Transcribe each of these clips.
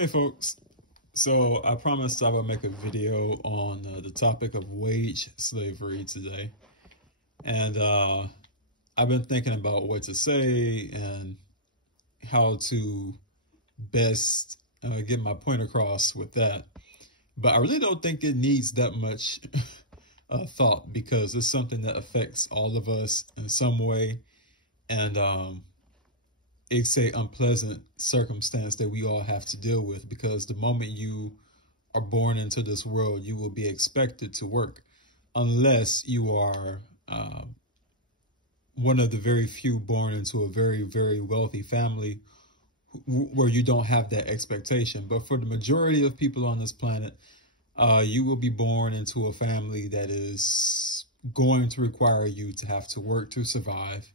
Hey folks, so I promised I would make a video on the topic of wage slavery today, and I've been thinking about what to say and how to best get my point across with that. But I really don't think it needs that much thought because it's something that affects all of us in some way, and it's a unpleasant circumstance that we all have to deal with because the moment you are born into this world, you will be expected to work unless you are one of the very few born into a very, very wealthy family where you don't have that expectation. But for the majority of people on this planet, you will be born into a family that is going to require you to have to work to survive.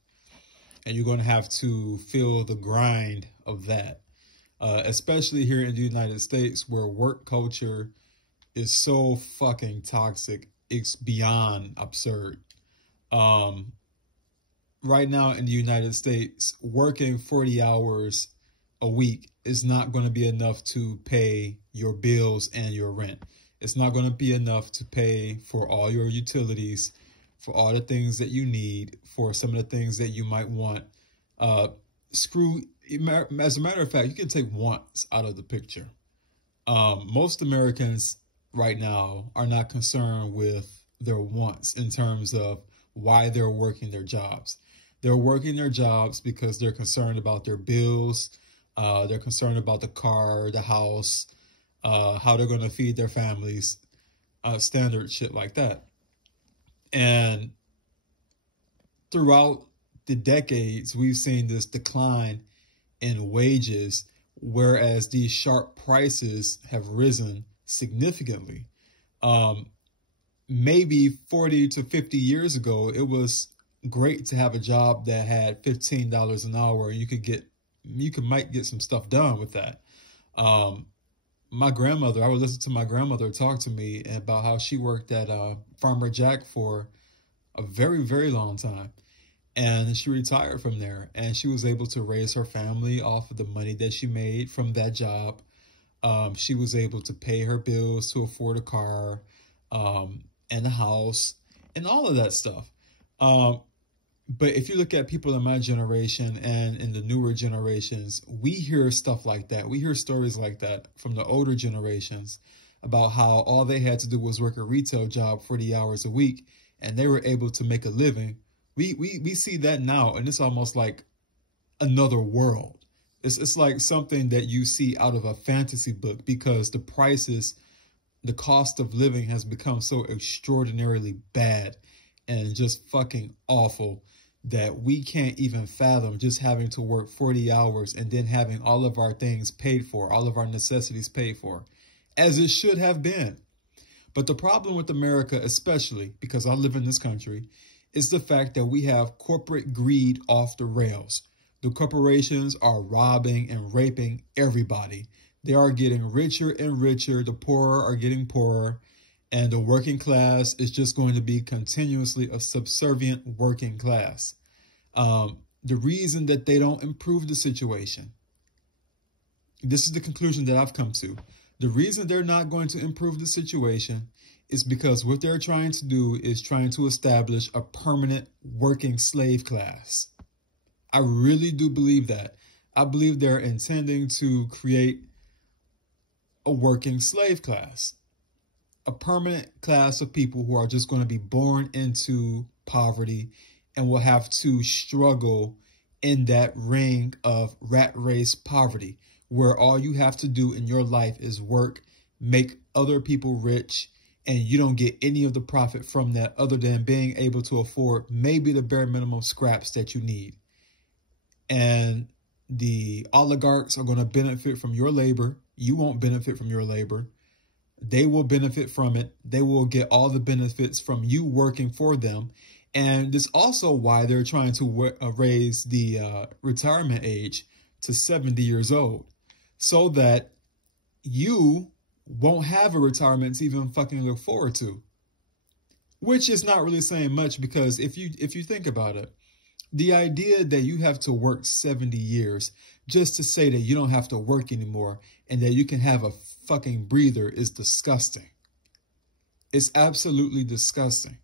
And you're going to have to feel the grind of that, especially here in the United States where work culture is so fucking toxic. It's beyond absurd. Right now in the United States, working 40 hours a week is not going to be enough to pay your bills and your rent. It's not going to be enough to pay for all your utilities, for all the things that you need, for some of the things that you might want. As a matter of fact, you can take wants out of the picture. Most Americans right now are not concerned with their wants in terms of why they're working their jobs. They're working their jobs because they're concerned about their bills. They're concerned about the car, the house, how they're going to feed their families, standard shit like that. And throughout the decades, we've seen this decline in wages, whereas these sharp prices have risen significantly. Maybe 40 to 50 years ago, it was great to have a job that had $15 an hour. You might get some stuff done with that. My grandmother, I would listen to my grandmother talk to me about how she worked at Farmer Jack for a very, very long time. And she retired from there and she was able to raise her family off of the money that she made from that job. She was able to pay her bills to afford a car and a house and all of that stuff. But if you look at people in my generation and in the newer generations, we hear stuff like that. We hear stories like that from the older generations about how all they had to do was work a retail job 40 hours a week and they were able to make a living. We see that now, and it's almost like another world. It's like something that you see out of a fantasy book because the prices, the cost of living has become so extraordinarily bad and just fucking awful that we can't even fathom just having to work 40 hours and then having all of our things paid for, all of our necessities paid for, as it should have been. But the problem with America, especially because I live in this country, is the fact that we have corporate greed off the rails. The corporations are robbing and raping everybody. They are getting richer and richer. The poorer are getting poorer. And the working class is just going to be continuously a subservient working class. The reason that they don't improve the situation, this is the conclusion that I've come to. The reason they're not going to improve the situation is because what they're trying to do is trying to establish a permanent working slave class. I really do believe that. I believe they're intending to create a working slave class. A permanent class of people who are just going to be born into poverty and will have to struggle in that ring of rat race poverty, where all you have to do in your life is work, make other people rich, and you don't get any of the profit from that other than being able to afford maybe the bare minimum scraps that you need. And the oligarchs are going to benefit from your labor. You won't benefit from your labor. They will benefit from it. They will get all the benefits from you working for them. And it's also why they're trying to raise the retirement age to 70 years old so that you won't have a retirement to even fucking look forward to, which is not really saying much because if you think about it, The idea that you have to work 70 years just to say that you don't have to work anymore and that you can have a fucking breather is disgusting. It's absolutely disgusting.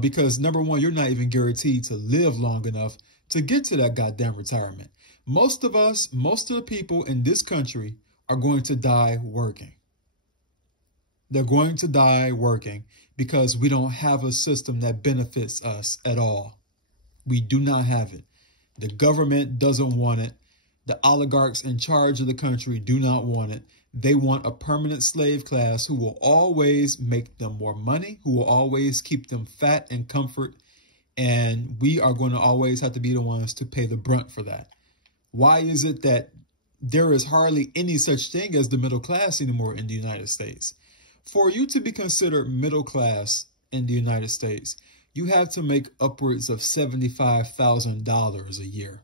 Because number one, you're not even guaranteed to live long enough to get to that goddamn retirement. Most of the people in this country are going to die working. They're going to die working because we don't have a system that benefits us at all. We do not have it. The government doesn't want it. The oligarchs in charge of the country do not want it. They want a permanent slave class who will always make them more money, who will always keep them fat and comfort. And we are going to always have to be the ones to pay the brunt for that. Why is it that there is hardly any such thing as the middle class anymore in the United States? For you to be considered middle class in the United States, you have to make upwards of $75,000 a year.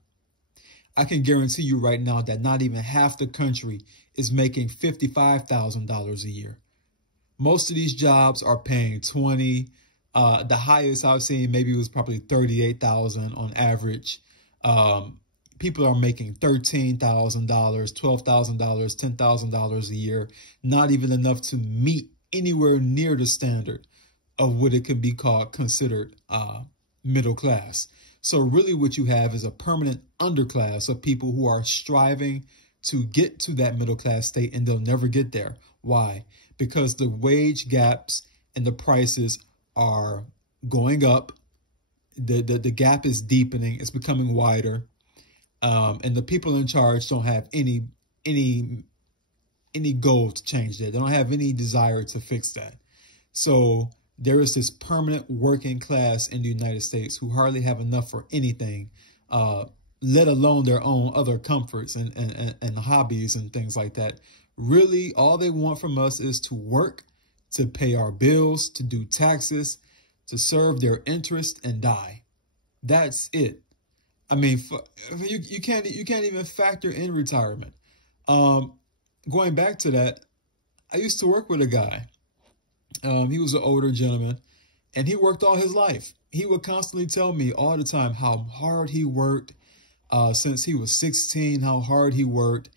I can guarantee you right now that not even half the country is making $55,000 a year. Most of these jobs are paying 20. The highest I've seen maybe was probably 38,000 on average. People are making $13,000, $12,000, $10,000 a year, not even enough to meet anywhere near the standard of what it could be considered middle class. So really what you have is a permanent underclass of people who are striving to get to that middle class state, and they'll never get there. Why? Because the wage gaps and the prices are going up. The gap is deepening. It's becoming wider. And the people in charge don't have any goal to change that. They don't have any desire to fix that. So there is this permanent working class in the United States who hardly have enough for anything, let alone their own other comforts and hobbies and things like that. Really, all they want from us is to work, to pay our bills, to do taxes, to serve their interest and die. That's it. I mean, you can't even factor in retirement. Going back to that, I used to work with a guy. He was an older gentleman, and he worked all his life. He would constantly tell me all the time how hard he worked since he was 16, how hard he worked,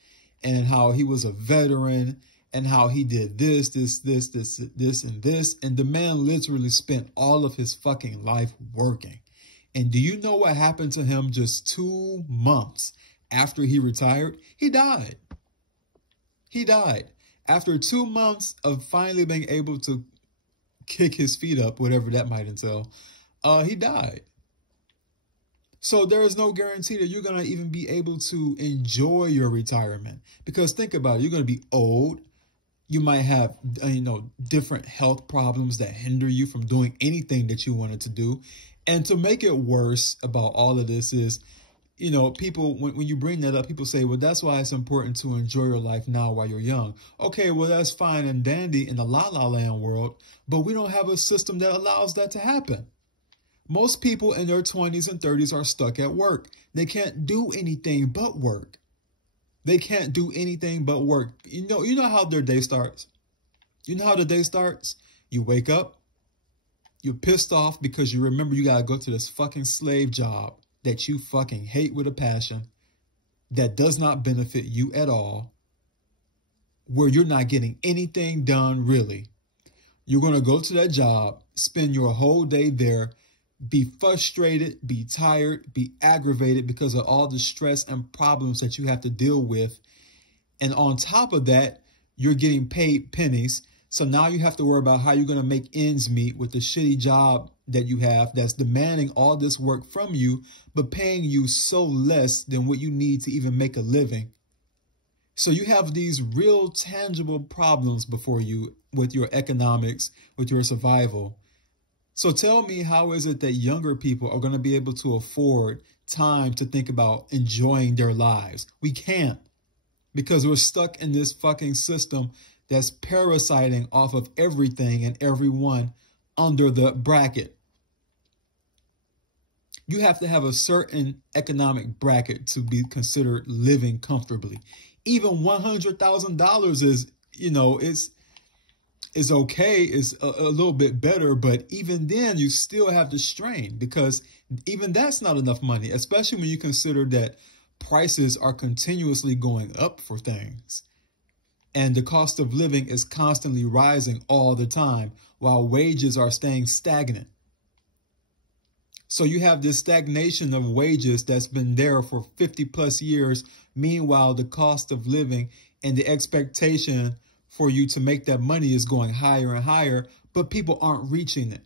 and how he was a veteran, and how he did this, and this. And the man literally spent all of his fucking life working. And do you know what happened to him just 2 months after he retired? He died. He died. After 2 months of finally being able to kick his feet up, whatever that might entail, he died. So there is no guarantee that you're going to even be able to enjoy your retirement. Because think about it, you're going to be old. You might have, different health problems that hinder you from doing anything that you wanted to do. And to make it worse about all of this is, people, when you bring that up, people say, well, that's why it's important to enjoy your life now while you're young. Okay, well, that's fine and dandy in the la-la land world, but we don't have a system that allows that to happen. Most people in their 20s and 30s are stuck at work. They can't do anything but work. They can't do anything but work. You know how their day starts? You know how the day starts? You wake up, you're pissed off because you remember you got to go to this fucking slave job that you fucking hate with a passion, that does not benefit you at all, where you're not getting anything done really. You're going to go to that job, spend your whole day there, be frustrated, be tired, be aggravated because of all the stress and problems that you have to deal with. And on top of that, you're getting paid pennies. So now you have to worry about how you're going to make ends meet with the shitty job that you have that's demanding all this work from you, but paying you so less than what you need to even make a living. So you have these real tangible problems before you with your economics, with your survival. So tell me, how is it that younger people are going to be able to afford time to think about enjoying their lives? We can't, because we're stuck in this fucking system that's parasiting off of everything and everyone under the bracket. You have to have a certain economic bracket to be considered living comfortably. Even $100,000 is, is okay, is a little bit better, but even then you still have the strain, because even that's not enough money, especially when you consider that prices are continuously going up for things. And the cost of living is constantly rising all the time while wages are staying stagnant. So you have this stagnation of wages that's been there for 50 plus years. Meanwhile, the cost of living and the expectation for you to make that money is going higher and higher, but people aren't reaching it.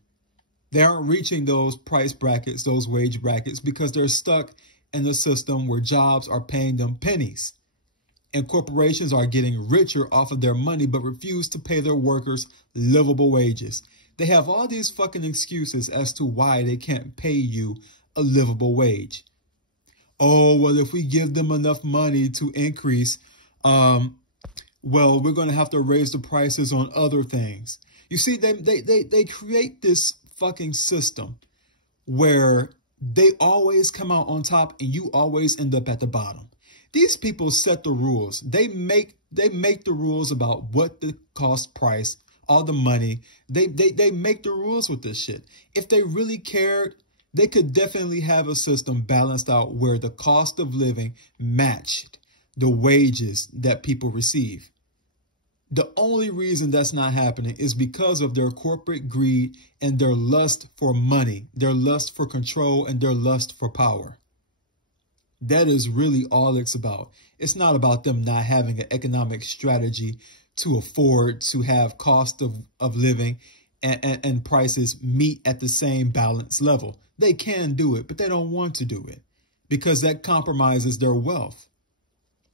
They aren't reaching those price brackets, those wage brackets, because they're stuck in a system where jobs are paying them pennies. And corporations are getting richer off of their money, but refuse to pay their workers livable wages. They have all these fucking excuses as to why they can't pay you a livable wage. Oh, well, if we give them enough money to increase, well, we're going to have to raise the prices on other things. You see, they create this fucking system where they always come out on top and you always end up at the bottom. These people set the rules. They make the rules about what the cost price, all the money. They make the rules with this shit. If they really cared, they could definitely have a system balanced out where the cost of living matched the wages that people receive. The only reason that's not happening is because of their corporate greed and their lust for money, their lust for control, and their lust for power. That is really all it's about. It's not about them not having an economic strategy to afford to have cost of living and prices meet at the same balance level. They can do it, but they don't want to do it because that compromises their wealth.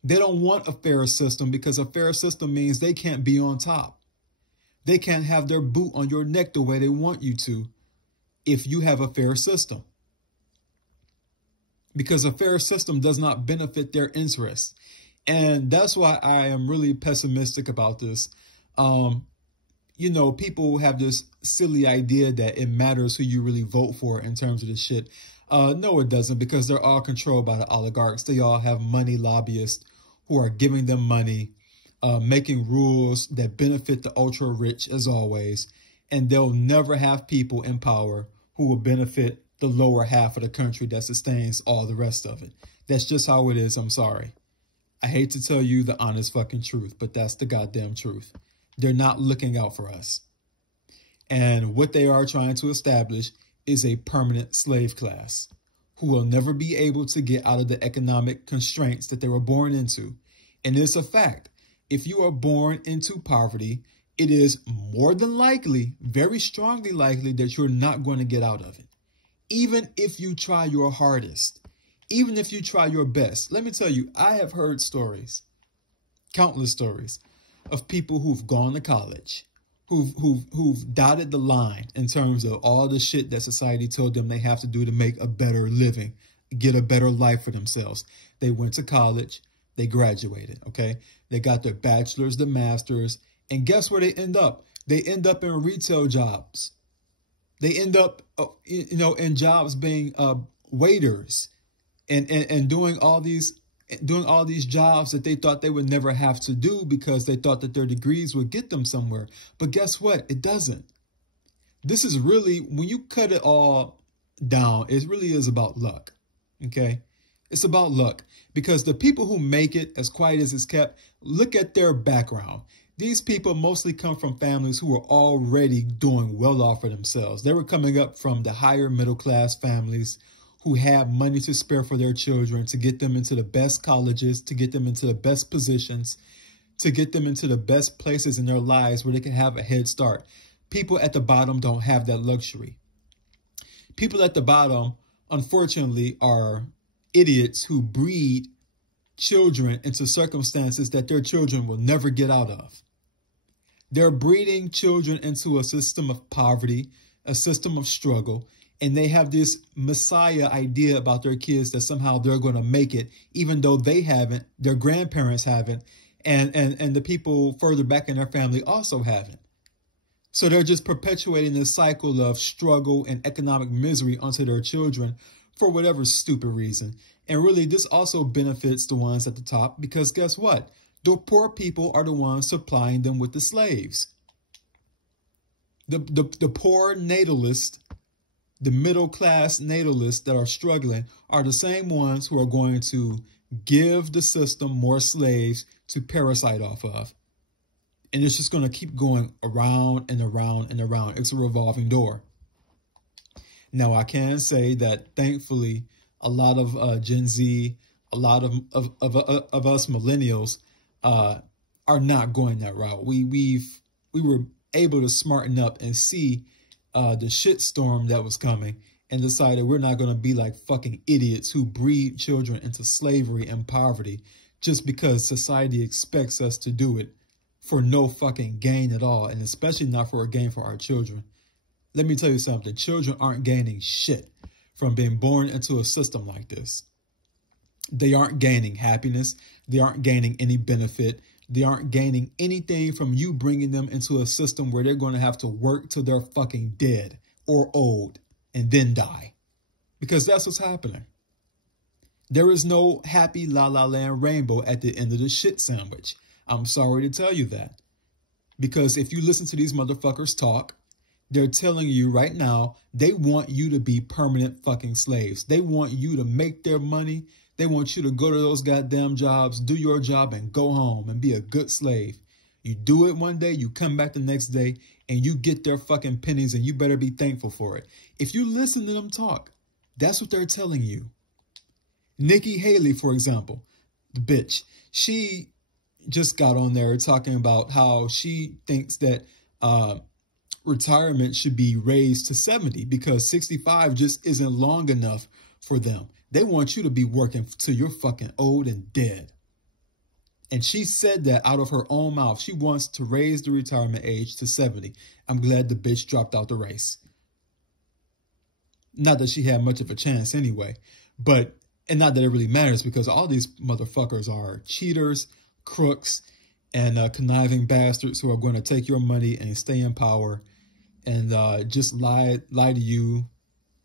They don't want a fair system because a fair system means they can't be on top. They can't have their boot on your neck the way they want you to if you have a fair system. Because a fair system does not benefit their interests. And that's why I am really pessimistic about this. You know, people have this silly idea that it matters who you really vote for in terms of this shit. No, it doesn't, because they're all controlled by the oligarchs. They all have money lobbyists who are giving them money, making rules that benefit the ultra rich as always. And they'll never have people in power who will benefit the lower half of the country that sustains all the rest of it. That's just how it is. I'm sorry. I hate to tell you the honest fucking truth, but that's the goddamn truth. They're not looking out for us. And what they are trying to establish is a permanent slave class who will never be able to get out of the economic constraints that they were born into. And it's a fact. If you are born into poverty, it is more than likely, very strongly likely, that you're not going to get out of it. Even if you try your hardest, even if you try your best. Let me tell you, I have heard stories, countless stories, of people who've gone to college, who've dotted the line in terms of all the shit that society told them they have to do to make a better living, get a better life for themselves. They went to college, they graduated, okay? They got their bachelor's, their master's, and guess where they end up? They end up in retail jobs. They end up, in jobs being waiters and doing all these jobs that they thought they would never have to do because they thought that their degrees would get them somewhere. But guess what? It doesn't. This is really, when you cut it all down, it really is about luck. Okay? It's about luck, because the people who make it, as quiet as it's kept, look at their background. These people mostly come from families who were already doing well off for themselves. They were coming up from the higher middle class families who had money to spare for their children, to get them into the best colleges, to get them into the best positions, to get them into the best places in their lives where they can have a head start. People at the bottom don't have that luxury. People at the bottom, unfortunately, are idiots who breed children into circumstances that their children will never get out of. They're breeding children into a system of poverty, a system of struggle, and they have this messiah idea about their kids that somehow they're going to make it, even though they haven't, their grandparents haven't, and the people further back in their family also haven't. So they're just perpetuating this cycle of struggle and economic misery onto their children for whatever stupid reason. And really, this also benefits the ones at the top, because guess what? The poor people are the ones supplying them with the slaves. The poor natalists, the middle class natalists that are struggling are the same ones who are going to give the system more slaves to parasite off of. And it's just going to keep going around and around and around. It's a revolving door. Now, I can say that thankfully, a lot of Gen Z, a lot of us millennials are not going that route. We were able to smarten up and see the shitstorm that was coming and decided we're not going to be like fucking idiots who breed children into slavery and poverty just because society expects us to do it for no fucking gain at all, and especially not for a gain for our children. Let me tell you something. Children aren't gaining shit from being born into a system like this. They aren't gaining happiness. They aren't gaining any benefit. They aren't gaining anything from you bringing them into a system where they're going to have to work till they're fucking dead or old and then die. Because that's what's happening. There is no happy la la land rainbow at the end of the shit sandwich. I'm sorry to tell you that. Because if you listen to these motherfuckers talk, they're telling you right now, they want you to be permanent fucking slaves. They want you to make their money. They want you to go to those goddamn jobs, do your job, and go home and be a good slave. You do it one day, you come back the next day, and you get their fucking pennies, and you better be thankful for it. If you listen to them talk, that's what they're telling you. Nikki Haley, for example, the bitch, she just got on there talking about how she thinks that retirement should be raised to 70 because 65 just isn't long enough for them. They want you to be working till you're fucking old and dead. And she said that out of her own mouth. She wants to raise the retirement age to 70. I'm glad the bitch dropped out the race. Not that she had much of a chance anyway, but, and not that it really matters because all these motherfuckers are cheaters, crooks, and conniving bastards who are going to take your money and stay in power and just lie to you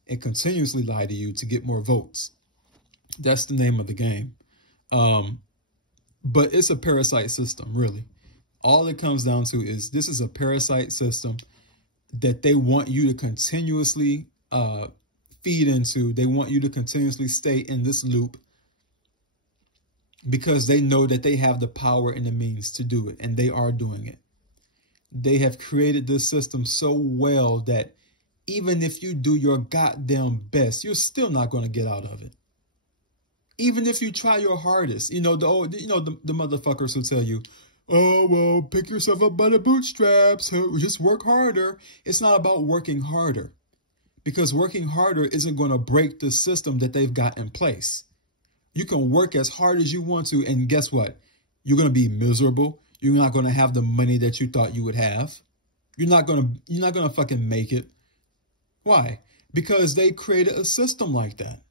and continuously lie to you to get more votes. That's the name of the game. But it's a parasite system, really. All it comes down to is this is a parasite system that they want you to continuously feed into. They want you to continuously stay in this loop because they know that they have the power and the means to do it, and they are doing it. They have created this system so well that even if you do your goddamn best, you're still not going to get out of it. Even if you try your hardest, the motherfuckers who tell you, oh, well, pick yourself up by the bootstraps, just work harder. It's not about working harder because working harder isn't going to break the system that they've got in place. You can work as hard as you want to, and guess what? You're going to be miserable. You're not going to have the money that you thought you would have. You're not going to fucking make it. Why? Because they created a system like that.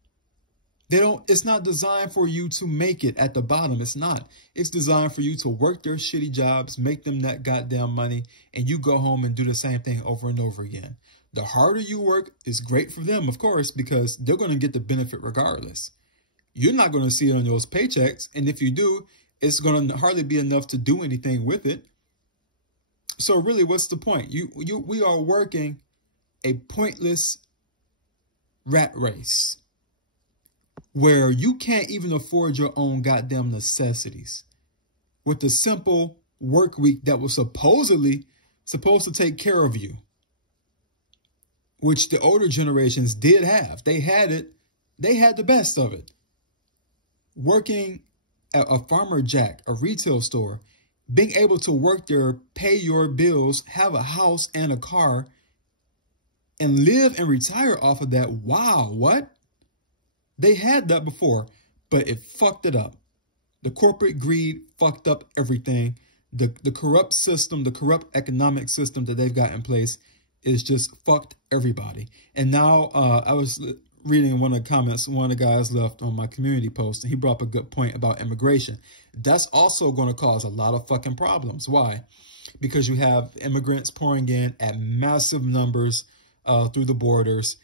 It's not designed for you to make it at the bottom. It's not. It's designed for you to work their shitty jobs, make them that goddamn money, and you go home and do the same thing over and over again. The harder you work is great for them, of course, because they're going to get the benefit regardless. You're not going to see it on those paychecks. And if you do, it's going to hardly be enough to do anything with it. So really, what's the point? We are working a pointless rat race where you can't even afford your own goddamn necessities with the simple work week that was supposed to take care of you, which the older generations did have. They had it. They had the best of it. Working at a Farmer Jack, a retail store, being able to work there, pay your bills, have a house and a car, and live and retire off of that. Wow, what? They had that before, but it fucked it up. The corporate greed fucked up everything. The corrupt system, the corrupt economic system that they've got in place is just fucked everybody. And now I was reading one of the comments one of the guys left on my community post, and he brought up a good point about immigration. That's also going to cause a lot of fucking problems. Why? Because you have immigrants pouring in at massive numbers through the borders.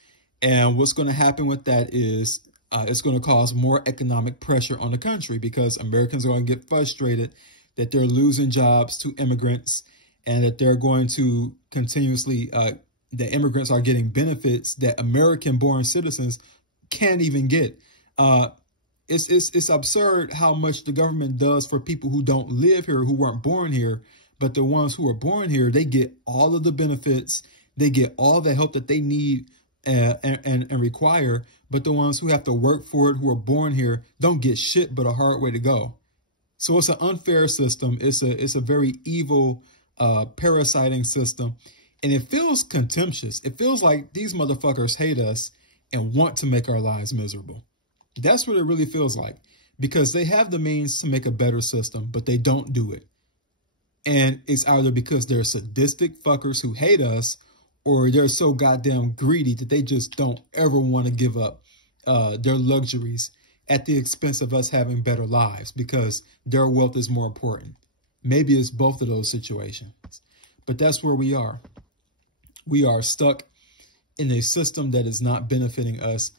And what's going to happen with that is it's going to cause more economic pressure on the country because Americans are going to get frustrated that they're losing jobs to immigrants and that they're going to continuously, that immigrants are getting benefits that American-born citizens can't even get. It's absurd how much the government does for people who don't live here, who weren't born here. But the ones who are born here, they get all of the benefits. They get all the help that they need and require. But the ones who have to work for it, who are born here, don't get shit but a hard way to go. So it's an unfair system. It's a very evil, parasiting system. And it feels contemptuous. It feels like these motherfuckers hate us and want to make our lives miserable. That's what it really feels like, because they have the means to make a better system, but they don't do it. And it's either because they're sadistic fuckers who hate us, or they're so goddamn greedy that they just don't ever want to give up their luxuries at the expense of us having better lives, because their wealth is more important. Maybe it's both of those situations, but that's where we are. We are stuck in a system that is not benefiting us.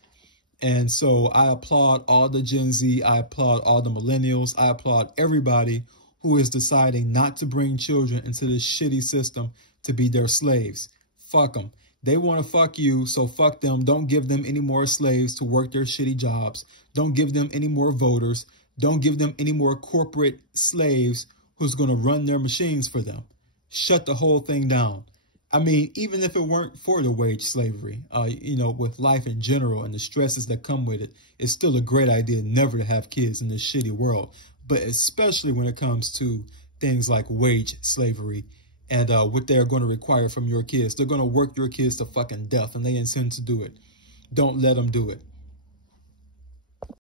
And so I applaud all the Gen Z. I applaud all the millennials. I applaud everybody who is deciding not to bring children into this shitty system to be their slaves. Fuck them. They want to fuck you, so fuck them. Don't give them any more slaves to work their shitty jobs. Don't give them any more voters. Don't give them any more corporate slaves who's going to run their machines for them. Shut the whole thing down. I mean, even if it weren't for the wage slavery, you know, with life in general and the stresses that come with it, it's still a great idea never to have kids in this shitty world. But especially when it comes to things like wage slavery and what they're going to require from your kids. They're going to work your kids to fucking death, and they intend to do it. Don't let them do it.